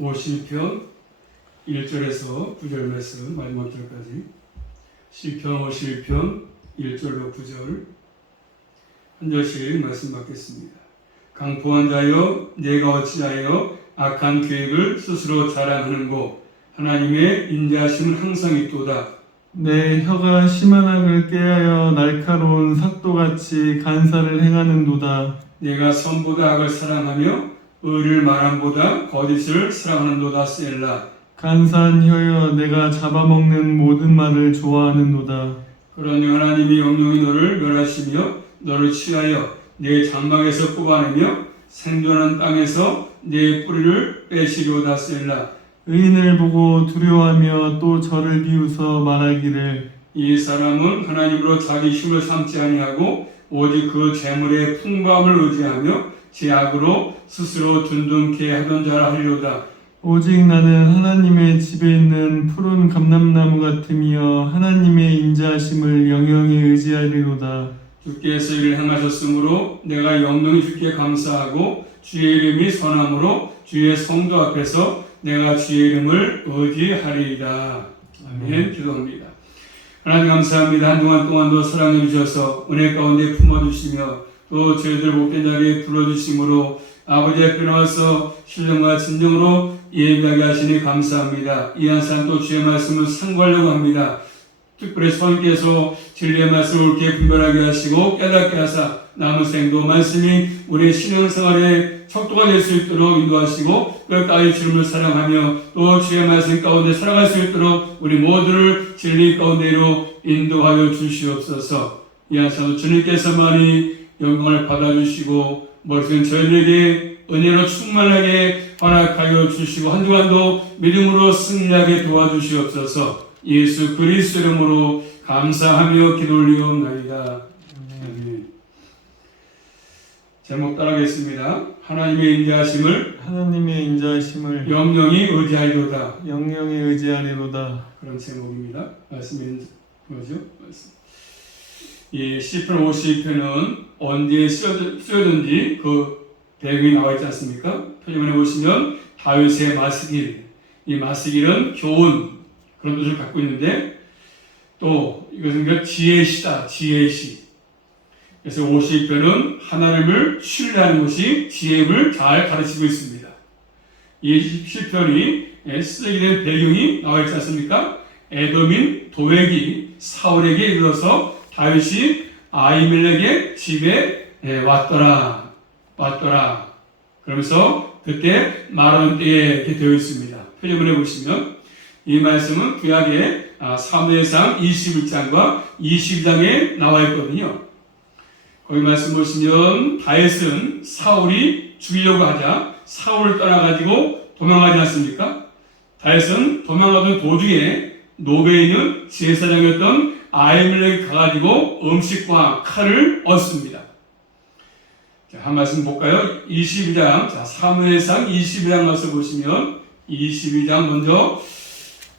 50편 1절에서 9절 말씀 마지막 절까지 시편 51편 1절로 9절 한 절씩 말씀 받겠습니다. 강포한 자여 내가 어찌하여 악한 계획을 스스로 자랑하는고 하나님의 인자하심은 항상 있도다. 내 혀가 심한 악을 꾀하여 날카로운 삭도같이 간사를 행하는도다. 내가 선보다 악을 사랑하며 의를 말함보다 거짓을 사랑하는도다. 셀라. 간사한 혀여 내가 잡아먹는 모든 말을 좋아하는도다. 그러니 하나님이 영영이 너를 멸하시며 너를 취하여 내 장막에서 뽑아내며 생존한 땅에서 내 뿌리를 빼시려다. 셀라. 의인을 보고 두려워하며 또 저를 비웃어 말하기를 이 사람은 하나님으로 자기 힘을 삼지 아니하고 오직 그 재물의 풍부함을 의지하며 제 악으로 스스로 둔둔케 하던 자라 하리로다. 오직 나는 하나님의 집에 있는 푸른 감람나무 같으며 하나님의 인자하심을 영영히 의지하리로다. 주께서 이를 행하셨으므로 내가 영영히 주께 감사하고 주의 이름이 선함으로 주의 성도 앞에서 내가 주의 이름을 의지하리이다. 아멘. 기도합니다. 하나님 감사합니다. 한동안 동안도 사랑해 주셔서 은혜 가운데 품어주시며 또 저희들 복된 자리에 불러주심으로 아버지 앞에 나와서 신령과 진정으로 예배하게 하시니 감사합니다. 이 한 시간 또 주의 말씀을 상고하려고 합니다. 특별히 성령께서 진리의 말씀을 옳게 분별하게 하시고 깨닫게 하사 남은 생도 말씀이 우리의 신앙생활에 척도가 될 수 있도록 인도하시고 끝까지 주님을 사랑하며 또 주의 말씀 가운데 살아갈 수 있도록 우리 모두를 진리 가운데로 인도하여 주시옵소서. 이 한 시간도 주님께서만이 영광을 받아주시고 머릿속에 저희들에게 은혜로 충만하게 허락하여 주시고 한동안도 믿음으로 승리하게 도와주시옵소서. 예수 그리스도 이름으로 감사하며 기도 올리옵나이다. 아멘. 제목 따라하겠습니다. 하나님의 인자하심을 영영히 의지하리로다. 영영히 의지하리로다. 그런 제목입니다. 말씀이 뭐죠? 말씀. 이 시편 50편은 언제 쓰여졌는지 그 배경이 나와 있지 않습니까? 표지판에 보시면 다윗의 마스길, 이 마스길은 교훈 그런 뜻을 갖고 있는데 또 이것은 지혜의 시다. 지혜의 시. 그래서 50편은 하나님을 신뢰하는 것이 지혜를 잘 가르치고 있습니다. 이 시편이 쓰게 된 배경이 나와 있지 않습니까? 에돔인 도액이 사울에게 이르러서 다윗이 아히멜렉의 집에 왔더라. 그러면서 그때 말하는 때에 이렇게 되어 있습니다. 표지문에 보시면 이 말씀은 구약의 사무엘상 21장과 22장에 나와 있거든요. 거기 말씀 보시면 다윗은 사울이 죽이려고 하자 사울을 떠나가지고 도망가지 않습니까? 다윗은 도망가던 도중에 노베에 있는 제사장이었던 아히멜렉이 가가지고 음식과 칼을 얻습니다. 자, 한 말씀 볼까요? 22장, 사무엘상 22장 말씀 보시면 22장 먼저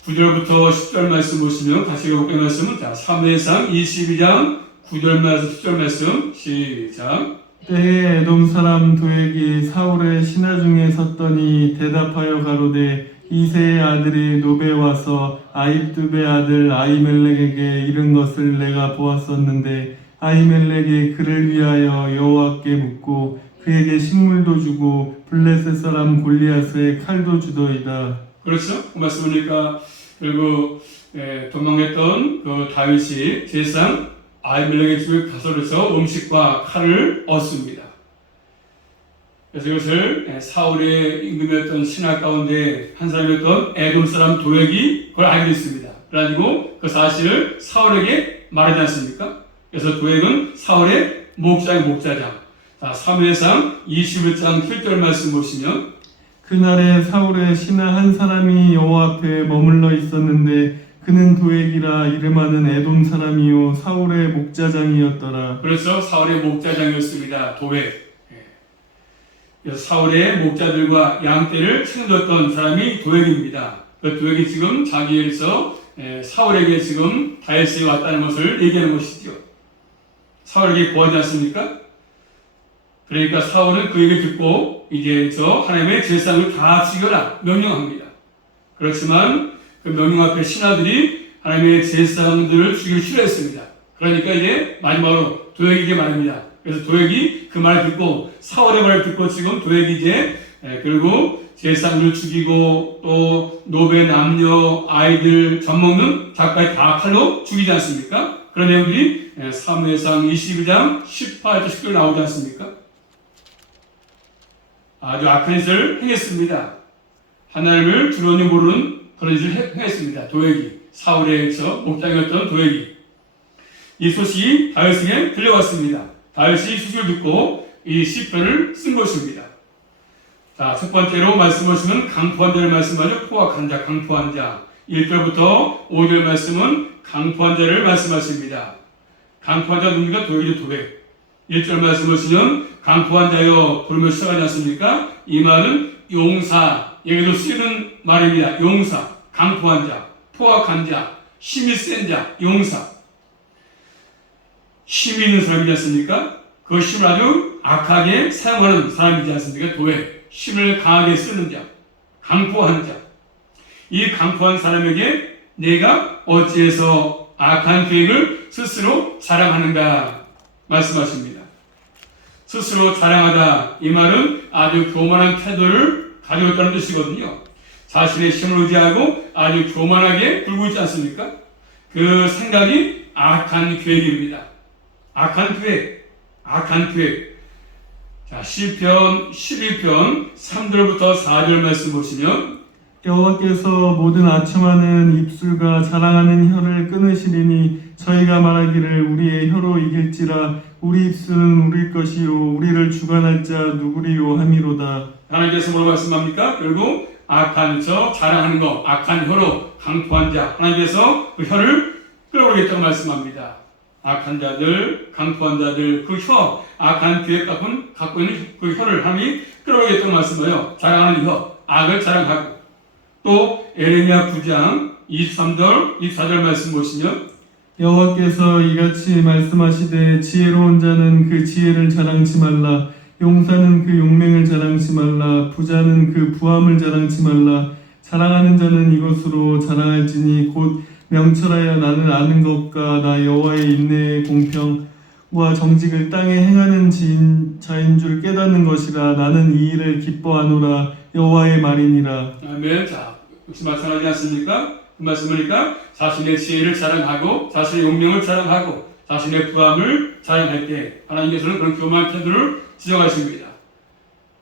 9절부터 10절 말씀 보시면 같이 읽어볼게요. 말씀은 사무엘상 22장 9절 말씀 10절 말씀 시작. 때에 에돔 사람 도액이 사울의 신하 중에 섰더니 대답하여 가로되 이새의 아들이 노베에 와서 아히두베 아들 아히멜렉에게 이른 것을 내가 보았었는데 아히멜렉이 그를 위하여 여호와께 묻고 그에게 식물도 주고 블레셋 사람 골리앗의 칼도 주더이다. 그렇죠? 그 말씀 보니까 결국 도망했던 그 다윗이 제사장 아히멜렉의 집에 가서서 음식과 칼을 얻습니다. 그래서 이것을 사울의 임금이었던 신하 가운데 한 사람이었던 에돔 사람 도액이 그걸 알게 됐습니다. 그래가지고 그 사실을 사울에게 말하지 않습니까? 그래서 도액은 사울의 목자장. 자, 사무엘상 21장 7절 말씀 보시면 그날에 사울의 신하 한 사람이 여호와 앞에 머물러 있었는데 그는 도액이라 이름하는 에돔 사람이요 사울의 목자장이었더라. 그래서 사울의 목자장이었습니다. 도액. 그래서 사울의 목자들과 양떼를 책임졌던 사람이 도액입니다. 그 도액이 지금 자기에서 사울에게 지금 다윗이 왔다는 것을 얘기하는 것이죠. 사울에게 구하지 않습니까? 그러니까 사울은 그 얘기를 듣고 이제 저 하나님의 제사장을 다 죽여라 명령합니다. 그렇지만 그 명령 앞에 신하들이 하나님의 제사장들을 죽이기 싫어했습니다. 그러니까 이제 마지막으로 도액에게 말합니다. 그래서 도액이 그 말을 듣고 사울의 말을 듣고 지금 도액이 이제 그리고 제사장을 죽이고 또 노베 남녀 아이들 젖먹는 자까지 다 칼로 죽이지 않습니까? 그런 내용들이 사무엘상 22장 18절 19절 나오지 않습니까? 아주 악한 짓을 행했습니다. 하나님을 두려움이 모르는 그런 짓을 행했습니다. 도액이 사울의 목장이었던 도액이 이 소식이 다윗에게 들려왔습니다. 다윗이 이 소식을 듣고 이 시편을 쓴 것입니다. 자, 첫 번째로 말씀하시는 강포한 자를 말씀하죠. 포악한 자, 강포한 자. 1절부터 5절 말씀은 강포한 자를 말씀하십니다. 강포한 자 누굽니까? 도액이죠, 도액. 1절 말씀하시면 강포한 자여 부르며 시작하지 않습니까? 이 말은 용사, 여기도 쓰이는 말입니다. 용사, 강포한 자, 포악한 자, 힘이 센 자, 용사. 힘이 있는 사람이지 않습니까? 그 힘을 아주 악하게 사용하는 사람이지 않습니까? 도액. 힘을 강하게 쓰는 자, 강포한 자. 이 강포한 사람에게 내가 어찌해서 악한 계획을 스스로 자랑하는가 말씀하십니다. 스스로 자랑하다. 이 말은 아주 교만한 태도를 가지고 있다는 뜻이거든요. 자신의 힘을 의지하고 아주 교만하게 굴고 있지 않습니까? 그 생각이 악한 계획입니다. 악한 계획, 악한 계획. 자, 시편 11편 3절부터 4절 말씀 보시면 여호와께서 모든 아첨하는 입술과 자랑하는 혀를 끊으시리니 저희가 말하기를 우리의 혀로 이길지라 우리 입술은 우리 것이요 우리를 주관할 자 누구리요 함이로다. 하나님께서 뭐라고 말씀합니까? 결국 악한 자랑하는 거, 악한 혀로 강포한 자, 하나님께서 그 혀를 끌어오겠다고 말씀합니다. 악한 자들, 강포한 자들, 그 혀, 악한 계획 갖고 있는 그 혀를 하나님이 끌어오겠다고 말씀해요. 자랑하는 혀, 악을 자랑하고. 또 에레미야 9장 23절, 24절 말씀 보시면 여호와께서 이같이 말씀하시되 지혜로운 자는 그 지혜를 자랑치 말라 용사는 그 용맹을 자랑치 말라 부자는 그 부함을 자랑치 말라 자랑하는 자는 이것으로 자랑할지니 곧 명철하여 나는 아는 것과 나 여호와의 인내의 공평과 정직을 땅에 행하는 자인 줄 깨닫는 것이라 나는 이 일을 기뻐하노라 여호와의 말이니라. 아멘. 자, 역시 마찬가지지 않습니까? 그 말씀이니까 자신의 지혜를 자랑하고 자신의 용명을 자랑하고 자신의 부함을 자랑할 때 하나님께서는 그런 교만한 태도를 지적하십니다.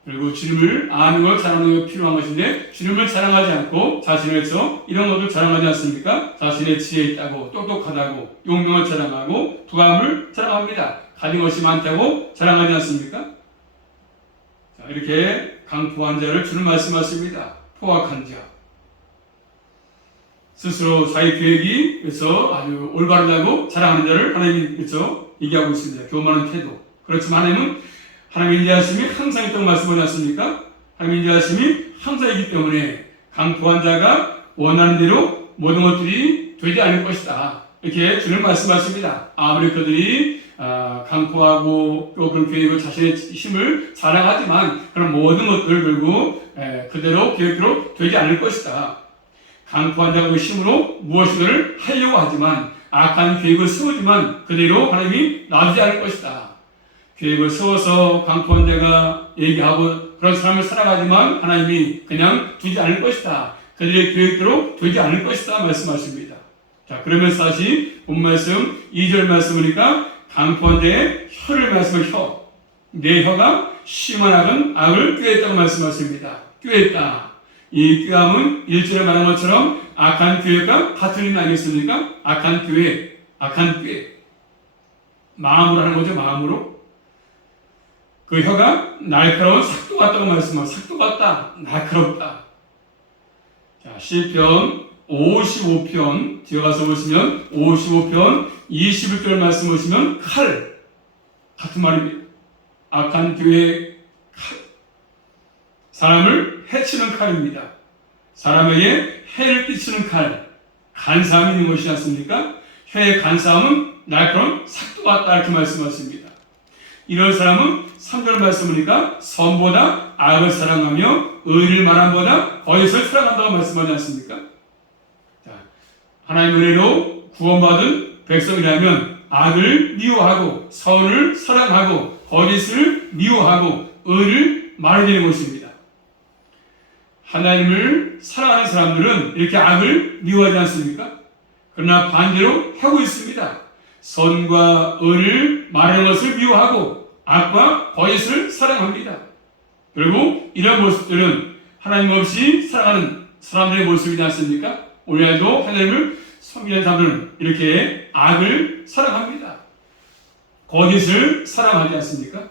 그리고 주님을 아는 걸 자랑하는 게 필요한 것인데 주님을 자랑하지 않고 자신을 이런 것도 자랑하지 않습니까? 자신의 지혜 있다고 똑똑하다고 용명을 자랑하고 부함을 자랑합니다. 가진 것이 많다고 자랑하지 않습니까? 자, 이렇게 강포한 자를 주는 말씀하십니다. 포악한 자. 스스로 자기 계획이 그래서 아주 올바르다고 자랑하는 자를 하나님이 그래서 얘기하고 있습니다. 교만한 태도. 그렇지만 하나님의 인자하심이 항상 있다고 말씀하지 않습니까? 하나님의 인자하심이 항상 있기 때문에 강포한 자가 원하는 대로 모든 것들이 되지 않을 것이다. 이렇게 주는 말씀하십니다. 아무리 그들이 강포하고 또 그런 계획을 자신의 힘을 자랑하지만 그런 모든 것들을 결국 그대로 계획대로 되지 않을 것이다. 강포한 자가 그 힘으로 무엇인가를 하려고 하지만 악한 계획을 세우지만 그대로 하나님이 놔두지 않을 것이다. 계획을 세워서 강포한 자가 얘기하고 그런 사람을 살아가지만 하나님이 그냥 두지 않을 것이다. 그들의 계획대로 되지 않을 것이다 말씀하십니다. 자, 그러면서 다시 본 말씀 2절 말씀이니까 강포한 자의 혀를 말씀을 혀. 내 혀가 심한 악을 꾀했다고 말씀하십니다. 꾀했다. 이 꾀함은 1절에 말한 것처럼 악한 계획과 같은 의미 아니겠습니까? 악한 계획, 악한 꾀. 마음으로 하는 거죠, 마음으로. 그 혀가 날카로운 삭도 같다고 말씀하고 삭도 같다, 날카롭다. 자, 시편 55편 뒤에 가서 보시면 55편 21절 말씀 보시면 칼 같은 말입니다. 악한 계획, 칼. 사람을 해치는 칼입니다. 사람에게 해를 끼치는 칼, 간사함이 있는 것이지 않습니까? 혀의 간사함은 날카로운 삭도 같다 이렇게 말씀하십니다. 이런 사람은 3절 말씀 보니까 선보다 악을 사랑하며 의를 말함보다 거짓을 사랑한다고 말씀하지 않습니까? 자, 하나님의 은혜로 구원받은 백성이라면 악을 미워하고 선을 사랑하고 거짓을 미워하고 의를 말해야 되는 것입니다. 하나님을 사랑하는 사람들은 이렇게 악을 미워하지 않습니까? 그러나 반대로 하고 있습니다. 선과 의를 말하는 것을 미워하고 악과 거짓을 사랑합니다. 그리고 이런 모습들은 하나님 없이 살아가는 사람들의 모습이지 않습니까? 오늘도 하나님을 섬기는 사람들은 이렇게 악을 사랑합니다. 거짓을 사랑하지 않습니까?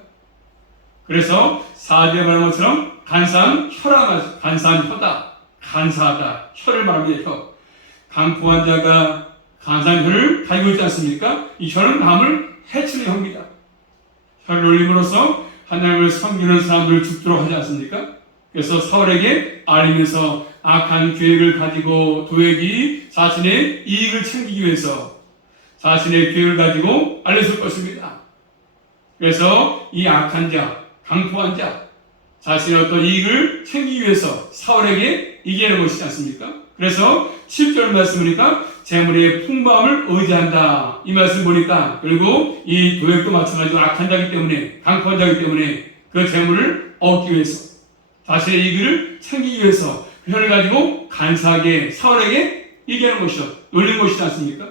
그래서 4절에 말한 것처럼 간사한 혀다, 간사하다, 혀를 말합니다. 혀. 강포한 자가 간사한 혀를 가지고 있지 않습니까? 이 혀는 남을 해치는 혀입니다. 혀를 올림으로써 하나님을 섬기는 사람들을 죽도록 하지 않습니까? 그래서 사울에게 알리면서 악한 계획을 가지고 도액이 자신의 이익을 챙기기 위해서 자신의 계획을 가지고 알렸을 것입니다. 그래서 이 악한 자, 강포한 자, 자신의 어떤 이익을 챙기기 위해서 사울에게 이기는 것이지 않습니까? 그래서 7절 말씀 보니까 재물의 풍부함을 의지한다. 이 말씀 보니까 그리고 이 도액도 마찬가지로 악한 자이기 때문에 강포한 자이기 때문에 그 재물을 얻기 위해서 자신의 이익을 챙기기 위해서 그 혀를 가지고 간사하게 사울에게 이기는 것이죠. 놀린 것이지 않습니까?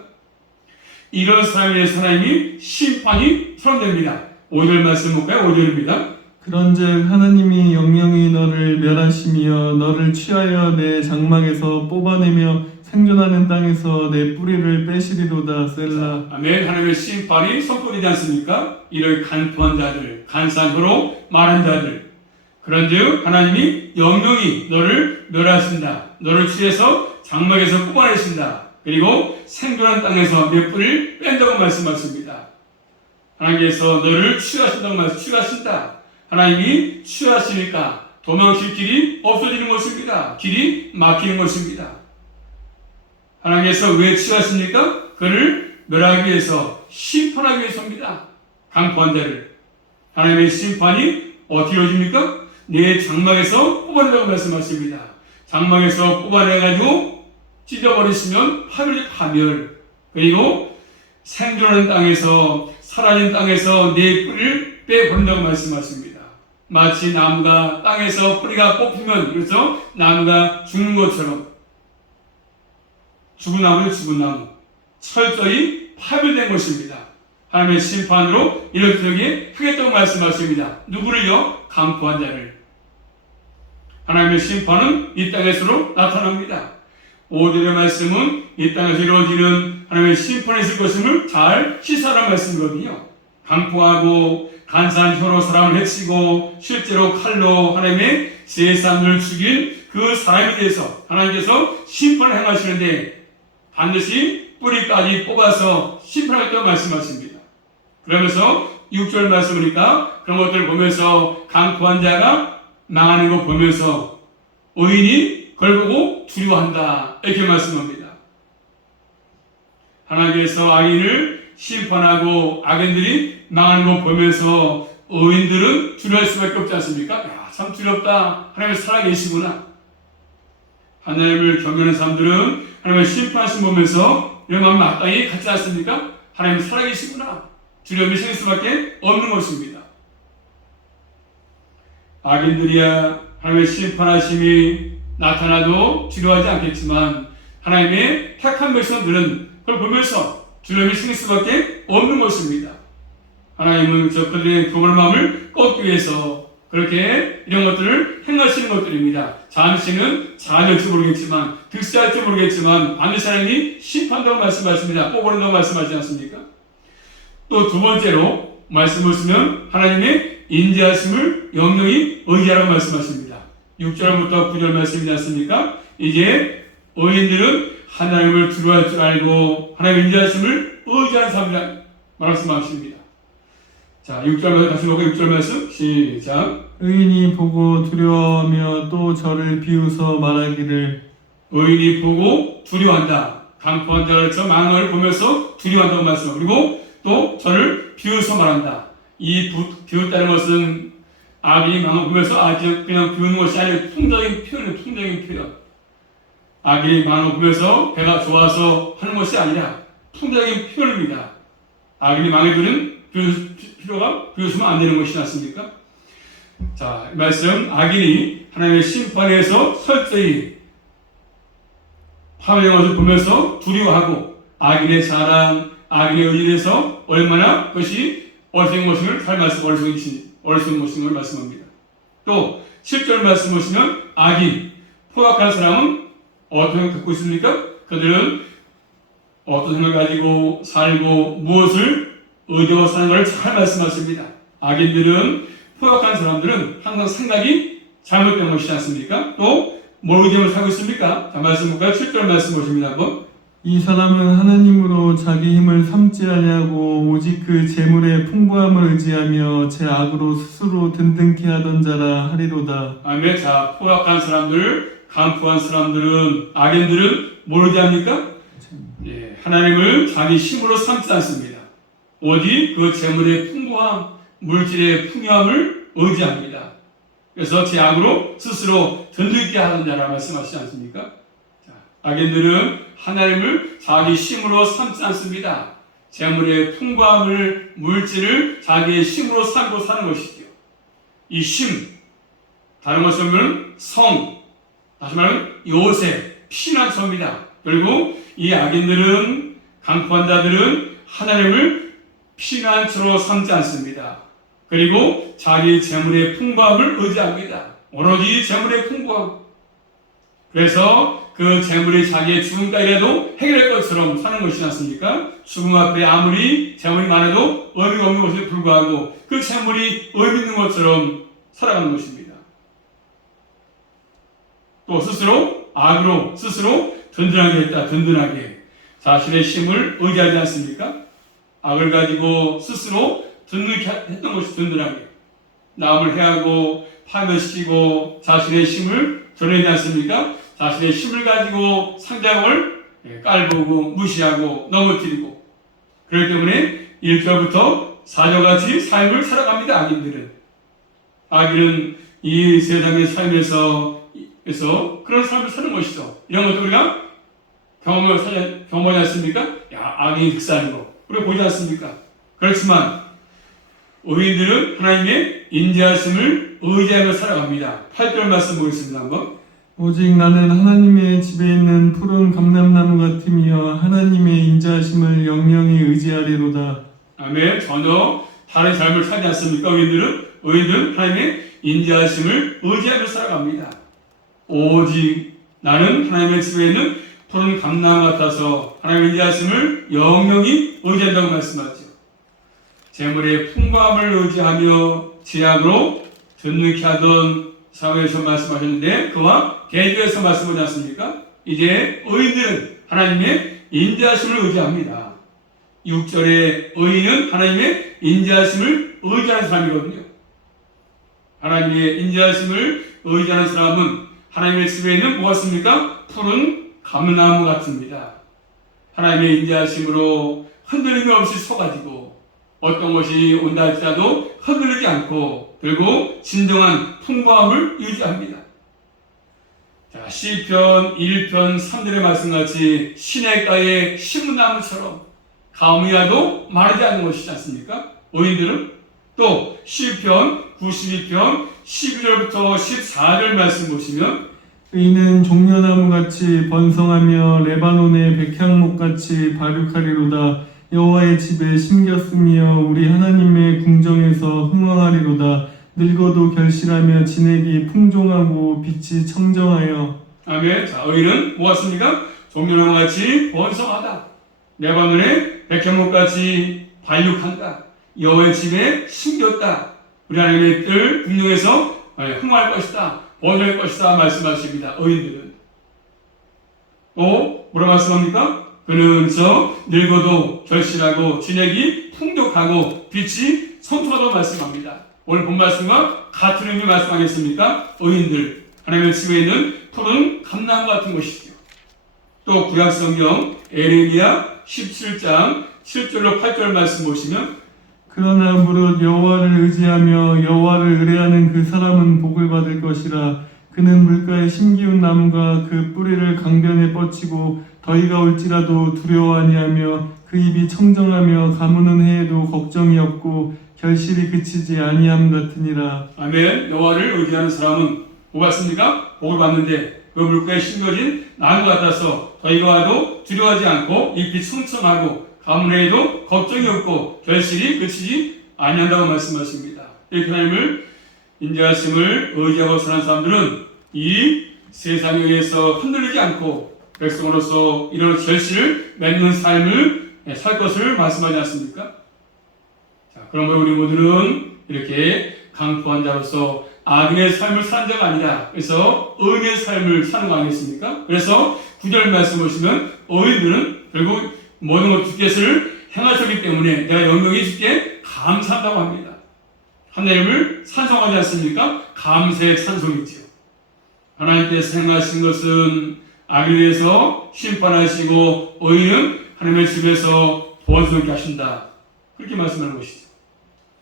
이런 사람에 대해서 하나님이 심판이 선언됩니다. 5절 말씀 볼까요? 5절입니다. 그런즉 하나님이 영영이 너를 멸하시며 너를 취하여 내 장막에서 뽑아내며 생존하는 땅에서 내 뿌리를 빼시리로다. 셀라. 아멘. 하나님의 심판이 선포되지 않습니까? 이런 간포한 자들, 간사한 혀로 말한 자들. 그런즉 하나님이 영영이 너를 멸하신다. 너를 취해서 장막에서 뽑아내신다. 그리고 생존한 땅에서 내 뿌리를 뺀다고 말씀하십니다. 하나님께서 너를 취하신다. 하나님이 취하시니까 도망칠 길이 없어지는 것입니다. 길이 막히는 것입니다. 하나님께서 왜 취하십니까? 그를 멸하기 위해서, 심판하기 위해서입니다. 강포한 자를. 하나님의 심판이 어떻게 이루어집니까? 내 장막에서 뽑아낸다고 말씀하십니다. 장막에서 뽑아내가지고 찢어버리시면 파멸. 그리고 생존하는 땅에서, 사라진 땅에서 내 뿌리를 빼버린다고 말씀하십니다. 마치 나무가 땅에서 뿌리가 뽑히면, 그렇죠? 나무가 죽는 것처럼 죽은 나무 철저히 파멸된 것입니다. 하나님의 심판으로 이렇게 하겠다고 말씀하십니다. 누구를요? 강포한 자를. 하나님의 심판은 이 땅에서로 나타납니다. 5절의 말씀은 이 땅에서 이루어지는 하나님의 심판이 있을 것임을 잘 시사하는 말씀이거든요. 강포하고 간사한 혀로 사람을 해치고 실제로 칼로 하나님의 제 사람들을 죽인 그 사람에 대해서 하나님께서 심판을 행하시는데 반드시 뿌리까지 뽑아서 심판하겠다고 말씀하십니다. 그러면서 6절 말씀 보니까 그런 것들을 보면서 강포한 자가 망하는 거 보면서 의인이 그걸 보고 두려워한다. 이렇게 말씀합니다. 하나님께서 악인을 심판하고 악인들이 망하는 거 보면서 의인들은 두려워할 수밖에 없지 않습니까? 야, 참 두렵다. 하나님이 살아계시구나. 하나님을 경외하는 사람들은 하나님의 심판하심 보면서 이런 마음 마땅히 갖지 않습니까? 하나님이 살아계시구나. 두려움이 생길 수밖에 없는 것입니다. 악인들이야 하나님의 심판하심이 나타나도 두려워하지 않겠지만 하나님의 택한 백성들은 그걸 보면서 두려움이 생길 수밖에 없는 것입니다. 하나님은 그들의 교만한 마음을 꺾기 위해서 그렇게 이런 것들을 행하시는 것들입니다. 잠시는 잘할지 모르겠지만 득세할지 모르겠지만 반드시 하나님이 심판다고 말씀하십니다. 뽑아낸다고 말씀하지 않습니까? 또 두 번째로 말씀 보시면 하나님의 인자하심을 영영히 의지하라고 말씀하십니다. 6절부터 9절 말씀이지 않습니까? 이제 의인들은 하나님을 두려워할 줄 알고 하나님의 인자하심을 의지하는 사람이라 말씀하십니다. 자, 6절 다시 보고 6절 말씀 시작. 의인이 보고 두려워하며 또 저를 비웃어 말하기를. 의인이 보고 두려워한다. 강포한 자를 망을 보면서 두려워한다고 말씀하고 그리고 또 저를 비웃어 말한다. 이 비웃다는 것은 악인이 망을 보면서 그냥 비우는 것이 아니라 통적인 표현이에요. 통적인 표현. 악인이 망을 보면서 배가 좋아서 하는 것이 아니라 통적인 표현입니다. 악인이 망해도는 비웃으면 안 되는 것이지 않습니까? 자, 이 말씀, 악인이 하나님의 심판에서 설저히 화면의 것을 보면서 두려워하고 악인의 자랑, 악인의 의인에서 얼마나 그것이 어리석은 것임을 어리석은 것임을 말씀합니다. 또 7절 말씀 보시면 악인, 포악한 사람은 어떤 생각을 갖고 있습니까? 그들은 어떤 생각을 가지고 살고 무엇을 의도하고 사는 것을 잘 말씀하십니다. 악인들은, 포악한 사람들은 항상 생각이 잘못된 것이지 않습니까? 또 뭘 의도하며 살고 있습니까? 자, 말씀 볼까요? 7절 말씀 보십니다. 한번. 이 사람은 하나님으로 자기 힘을 삼지 아니하고 오직 그 재물의 풍부함을 의지하며 제 악으로 스스로 든든케 하던 자라 하리로다. 아멘. 자, 포악한 사람들, 간포한 사람들은, 악인들은 뭘 의지합니까? 예, 하나님을 자기 힘으로 삼지 않습니다. 오직 그 재물의 풍부함, 물질의 풍요함을 의지합니다. 그래서 제 악으로 스스로 든든케 하던 자라 말씀하시지 않습니까? 자, 악인들은 하나님을 자기 힘으로 삼지 않습니다. 재물의 풍부함을, 물질을 자기의 힘으로 삼고 사는 것이죠. 이 힘, 다른 것으로 보면 성, 다시 말하면 요새, 피난처입니다. 결국 이 악인들은, 강포한 자들은 하나님을 피난처로 삼지 않습니다. 그리고 자기 재물의 풍부함을 의지합니다. 오로지 재물의 풍부함. 그래서 그 재물이 자기의 죽음까지라도 해결할 것처럼 사는 것이지 않습니까? 죽음 앞에 아무리 재물이 많아도 의미가 없는 것에 불구하고 그 재물이 의미 있는 것처럼 살아가는 것입니다. 또 스스로 악으로 스스로 든든하게 했다. 든든하게 자신의 힘을 의지하지 않습니까? 악을 가지고 스스로 든든하게 했던 것이 든든하게 남을 해하고 파멸시키고 자신의 힘을 드러내지 않습니까? 자신의 힘을 가지고 상대방을 깔보고 무시하고 넘어뜨리고 그렇기 때문에 1절부터 4절같이 삶을 살아갑니다. 악인들은. 악인은 이 세상의 삶에서 그런 삶을 사는 것이죠. 이런 것도 우리가 경험하지 않습니까? 야, 악인이 득사하는 거 우리가 보지 않습니까? 그렇지만 의인들은 하나님의 인자하심을 의지하며 살아갑니다. 8절 말씀 보겠습니다. 한번. 오직 나는 하나님의 집에 있는 푸른 감람나무 같으며 하나님의 인자하심을 영영히 의지하리로다. 아멘. 전혀 다른 삶을 살지 않습니까? 의인들은 하나님의 인자하심을 의지하며 살아갑니다. 오직 나는 하나님의 집에 있는 푸른 감나무 같아서 하나님의 인자하심을 영영히 의지한다고 말씀하죠. 재물의 풍부함을 의지하며 제약으로 든든케 하던 사무엘서 말씀하셨는데 그와 계주에서 말씀하지 않습니까? 이제 의인들은 하나님의 인자하심을 의지합니다. 6절에 의인은 하나님의 인자하심을 의지하는 사람이거든요. 하나님의 인자하심을 의지하는 사람은 하나님의 집에 있는 무엇입니까? 푸른 감나무 같습니다. 하나님의 인자하심으로 흔들림이 없이 서가지고 어떤 것이 온다 할지라도 흔들리지 않고 결국 진정한 풍부함을 유지합니다. 자, 시편 1편 3절의 말씀같이 시냇가의 시문나무처럼 가뭄이라도 마르지 않는 것이지 않습니까? 의인들은 또 시편 92편 12절부터 14절 말씀 보시면 의인은 종려나무같이 번성하며 레바논의 백향목같이 발육하리로다. 여호와의 집에 심겼으며 우리 하나님의 궁정에서 흥왕하리로다. 늙어도 결실하며 진액이 풍종하고 빛이 청정하여. 아멘. 자, 의인은 뭐같습니까? 종려나무같이 번성하다. 레바논의 백향목같이 발육한다. 여호와의 집에 심겼다. 우리 하나님의 뜰 궁정에서 흥할 것이다. 번성할 것이다 말씀하십니다. 의인들은. 또 뭐라 말씀합니까? 그는 늙어도 결실하고 진액이 풍족하고 빛이 성토하다고 말씀합니다. 오늘 본 말씀과 같은 의미 말씀하겠습니까? 의인들, 하나님의 집에 있는 푸른 감나무 같은 것이죠. 또 구약성경 에레미야 17장 7절로 8절 말씀 보시면 그러나 무릇 여호와를 의지하며 여호와를 의뢰하는 그 사람은 복을 받을 것이라. 그는 물가에 심기운 나무가 그 뿌리를 강변에 뻗치고 더위가 올지라도 두려워 아니하며 그 입이 청정하며 가무는 해에도 걱정이 없고 결실이 그치지 아니함 같으니라. 아멘. 여호와를 의지하는 사람은 뭐 받습니까? 복을 받는데 그 물가에 심겨진 나무 같아서 더위가 와도 두려워하지 않고 잎이 청청하고 가문에도 걱정이 없고 결실이 그치지 아니한다고 말씀하십니다. 이 하나님을 인자하심을 의지하고 사는 사람들은 이 세상에 의해서 흔들리지 않고 백성으로서 이런 결실을 맺는 삶을 살 것을 말씀하지 않습니까? 자, 그러면 우리 모두는 이렇게 강포한 자로서 악인의 삶을 사는 자가 아니라 그래서 의인의 삶을 사는 거 아니겠습니까? 그래서 9절 말씀 보시면 의인들은 결국 모든 것 주께서를 행하셨기 때문에 내가 영광이 주께 감사한다고 합니다. 하나님을 찬송하지 않습니까? 감사의 찬송이지요. 하나님께서 행하신 것은 악에 대해서 심판하시고 의인은 하나님의 집에서 보존하게 하신다. 그렇게 말씀하는 것이죠.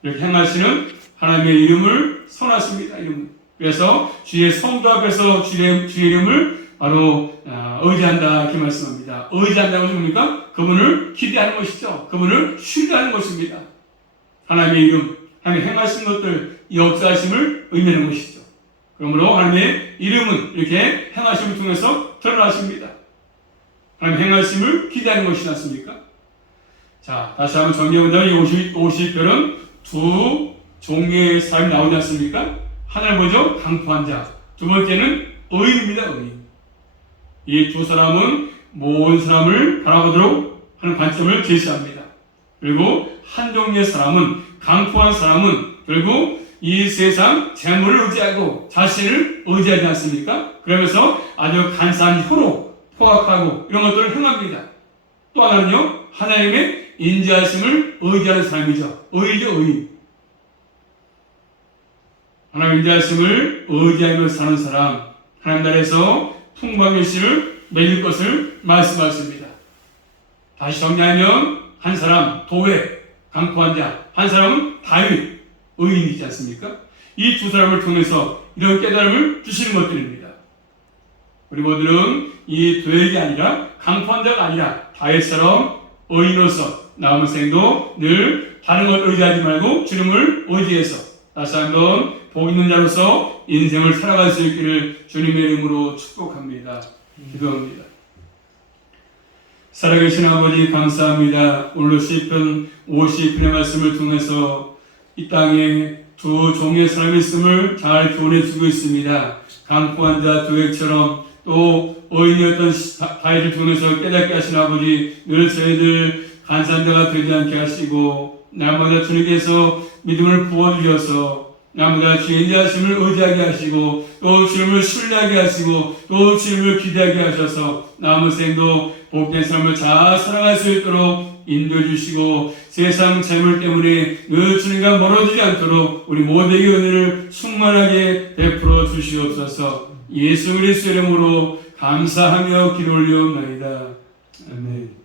이렇게 행하시는 하나님의 이름을 선하십니다. 이름을. 그래서 주의 성도 앞에서 주의 이름을 바로 의지한다 이렇게 말씀합니다. 의지한다고 하면 뭡니까? 그분을 기대하는 것이죠. 그분을 신뢰하는 것입니다. 하나님의 이름, 하나님의 행하신 것들, 역사하심을 의미하는 것이죠. 그러므로 하나님의 이름은 이렇게 행하심을 통해서 드러나십니다. 하나님의 행하심을 기대하는 것이지 않습니까? 자, 다시 한번 정리해본다면 이 50별은 두 종류의 사람이 나오지 않습니까? 하나는 뭐죠? 강포한 자. 두 번째는 의인입니다. 의인. 이 두 사람은 모든 사람을 바라보도록 하는 관점을 제시합니다. 그리고 한 종류의 사람은 강포한 사람은 결국 이 세상 재물을 의지하고 자신을 의지하지 않습니까? 그러면서 아주 간사한 혀로 포악하고 이런 것들을 행합니다. 또 하나는요, 하나님의 인자하심을 의지하는 사람이죠. 의죠, 의인. 하나님 인자하심을 의지하며 사는 사람, 하나님 나라에서 풍부한 결실을 맺을 것을 말씀하십니다. 다시 정리하면 한 사람 도회, 강포한 자, 한 사람은 다윗, 의인이지 않습니까? 이 두 사람을 통해서 이런 깨달음을 주시는 것들입니다. 우리 모두는 이 도액이 아니라 강포한 자가 아니라 다윗처럼 의인으로서 남은 생도 늘 다른 것을 의지하지 말고 주님을 의지해서 다시 한번 복 있는 자로서 인생을 살아갈 수 있기를 주님의 이름으로 축복합니다. 기도합니다. 살아계신 아버지 감사합니다. 오늘 시편 50편의 말씀을 통해서 이 땅에 두 종의 사람이 있음을 잘 교훈해주고 있습니다. 강포한 자 도액처럼 또 의인이었던 다윗을 통해서 깨닫게 하신 아버지, 늘 저희들 간사한 자가 되지 않게 하시고 날마다 주님께서 믿음을 부어주셔서 날마다 주의 인자하심을 의지하게 하시고 또 주님을 신뢰하게 하시고 또 주님을 기대하게 하셔서 남은 생도 복된 삶을 잘 살아갈 수 있도록 인도해 주시고 세상 재물 때문에 늘 주님과 멀어지지 않도록 우리 모두에게 은혜를 충만하게 베풀어 주시옵소서. 예수 그리스도의 이름으로 감사하며 기도 올리옵나이다. 아멘.